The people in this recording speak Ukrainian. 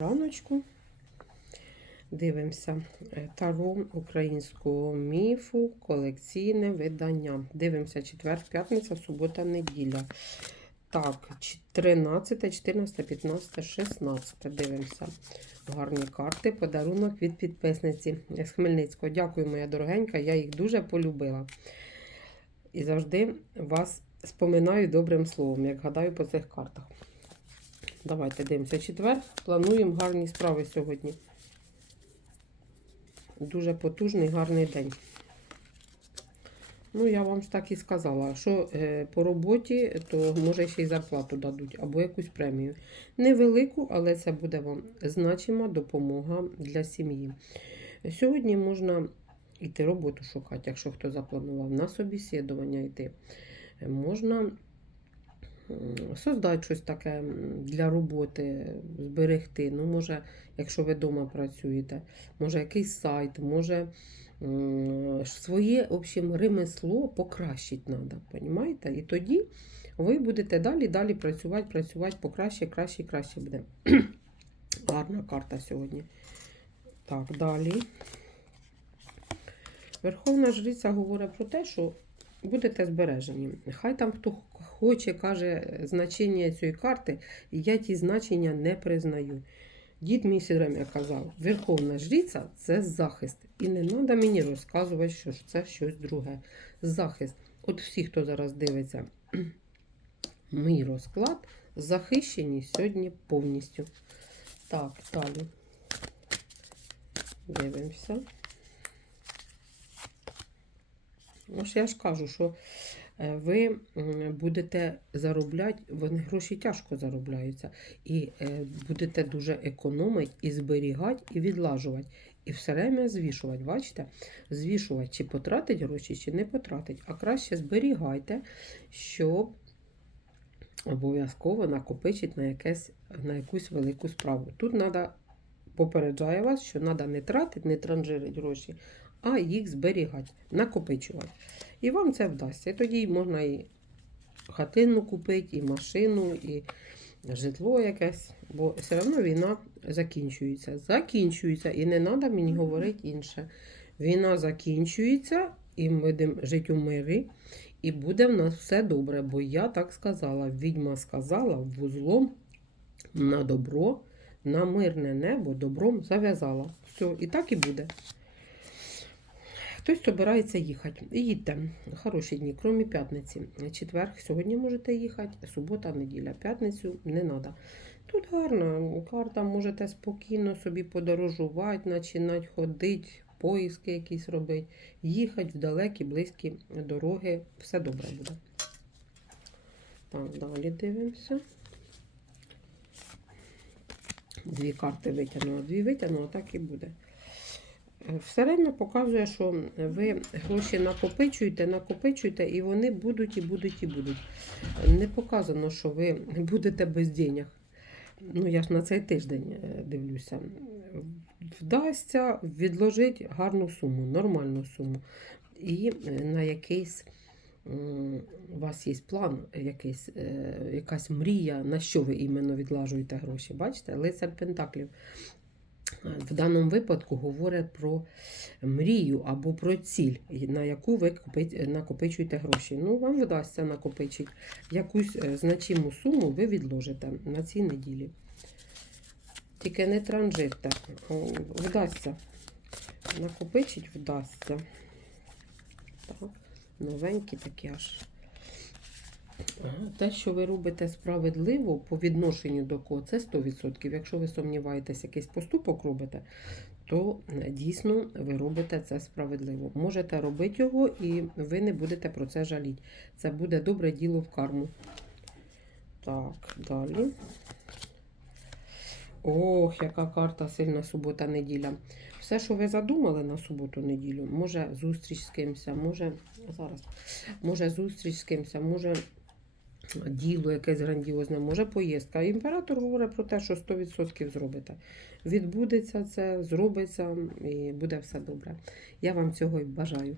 раночку. Дивимося е, таро українського міфу, колекційне видання. Дивимося четвер, п'ятниця, субота, неділя. Так, 13, 14, 15, 16. Дивимося. Гарні карти. Подарунок від підписниці з Хмельницького. Дякую, моя дорогенька. Я їх дуже полюбила. І завжди вас споминаю добрим словом, як гадаю по цих картах. Давайте дивимося. Четвер. Плануємо гарні справи сьогодні. Дуже потужний, гарний день. Ну, я вам ж так і сказала, що е, по роботі, то може ще й зарплату дадуть або якусь премію. Невелику, але це буде вам значима допомога для сім'ї. Сьогодні можна йти роботу шукати, якщо хто запланував, на собеседування йти. Е, Можна создати щось таке для роботи, зберегти. Ну, може, якщо ви вдома працюєте, може якийсь сайт, може своє в общем, ремесло покращити треба, понімаєте? І тоді ви будете далі, далі працювати, працювати покраще, краще, краще буде. Гарна карта сьогодні. Так, далі. Верховна жриця говорить про те, що будете збережені. Хай там хто хоче, каже значення цієї карти, я ті значення не признаю. Дід мій все время казав, Верховна жриця це захист. І не треба мені розказувати, що це щось друге. Захист. От всі, хто зараз дивиться, мій розклад захищені сьогодні повністю. Так, далі. Дивимося. Ось я ж кажу, що е, ви будете заробляти, вони гроші тяжко заробляються, і е, будете дуже економити і зберігати, і відлажувати. І все время звішувати, бачите? Звішувати, чи потратить гроші, чи не потратить. А краще зберігайте, щоб обов'язково накопичити на, якесь, на якусь велику справу. Тут треба попереджаю вас, що треба не тратити, не транжирити гроші, а їх зберігати, накопичувати. І вам це вдасться. І тоді можна і хатину купити, і машину, і житло якесь. Бо все одно війна закінчується. Закінчується. І не треба мені говорити інше. Війна закінчується, і ми будемо жити у мирі. І буде в нас все добре. Бо я так сказала. Відьма сказала вузлом на добро, на мирне небо добром зав'язала. Все, і так і буде. Хтось збирається їхати. Їдьте. Хороші дні, крім п'ятниці. Четверг сьогодні можете їхати, субота, неділя. П'ятницю не треба. Тут гарна карта, можете спокійно собі подорожувати, починати ходити, поїздки якісь робити, їхати в далекі, близькі дороги. Все добре буде. Так, далі дивимося. Дві карти витягнула, дві витягнула, так і буде. Все время показує, що ви гроші накопичуєте, накопичуєте, і вони будуть, і будуть, і будуть. Не показано, що ви будете без денег. Ну, я ж на цей тиждень е, дивлюся. Вдасться відложити гарну суму, нормальну суму. І е, на якийсь у вас є план, якийсь, е, якась мрія, на що ви іменно відлажуєте гроші. Бачите, лицар Пентаклів в даному випадку говорить про мрію або про ціль, на яку ви копи- накопичуєте гроші. Ну, вам вдасться накопичити якусь е, значиму суму, ви відложите на цій неділі. Тільки не транжирте. Вдасться. Накопичить вдасться. Так, новенькі такі аж. Ага, Те, що ви робите справедливо по відношенню до кого, це 100%. Якщо ви сумніваєтесь, якийсь поступок робите, то е, дійсно ви робите це справедливо. Можете робити його і ви не будете про це жаліти. Це буде добре діло в карму. Так, далі. Ох, яка карта сильна субота-неділя. Все, що ви задумали на суботу-неділю, може зустріч з кимось, може зараз, може зустріч з кимось, може діло якесь грандіозне, може поїздка. Імператор говорить про те, що 100% зробите. Відбудеться це, зробиться і буде все добре. Я вам цього і бажаю.